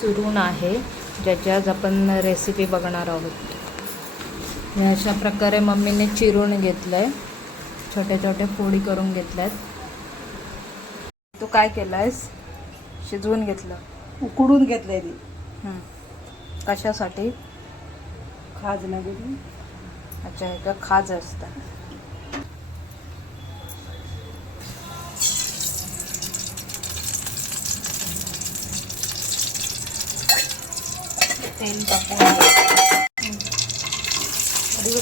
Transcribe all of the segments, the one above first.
चुरून आहे, ज्याची आज आपण रेसिपी बघणार आहोत. हे अशा प्रकारे मम्मीने चिरून घेतलं आहे, छोटे छोटे फोडी करून घेतल्यात. तू काय केलं आहेस? शिजवून घेतलं, उकडून घेतलंय ती. कशासाठी? खाज नाही. अच्छा, हे का खाज असतं. तेल टाकून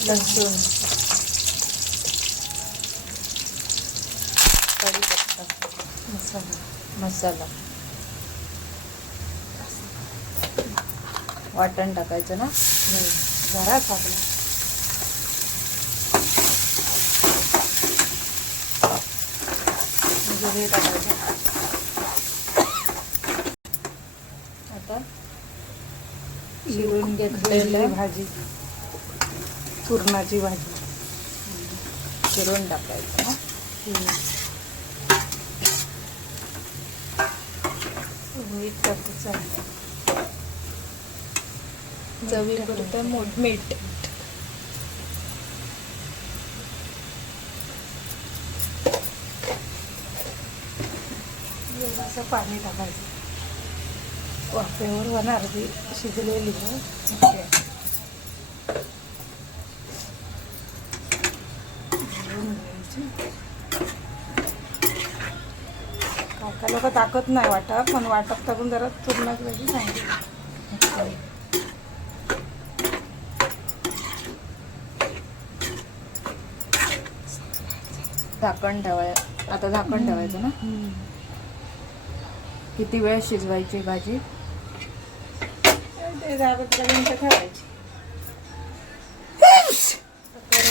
लसूण, कढीपत्ता, मसाला, वाटण टाकायचं ना. जरा टाकलं. जिरे टाकायचं. आता चिरून घेतलेलं भाजी, पुरणाची भाजी चिरून टाकायचं ना. मीठ टाकायचं. चवीपुरतं मीठ. असं पाणी टाकायचं. वाफेवर होणार ती शिजलेली. काका लोक टाकत नाही वाटप, पण वाटप टाकून जरा पुरणाची भाजी सांगितली. झाकण ठेवायचं. आता झाकण ठेवायचं ना. किती वेळ शिजवायची भाजी? ते 10-15 मिनिटं ठेवायची.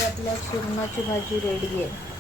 आपल्या पुरणाची भाजी रेडी आहे.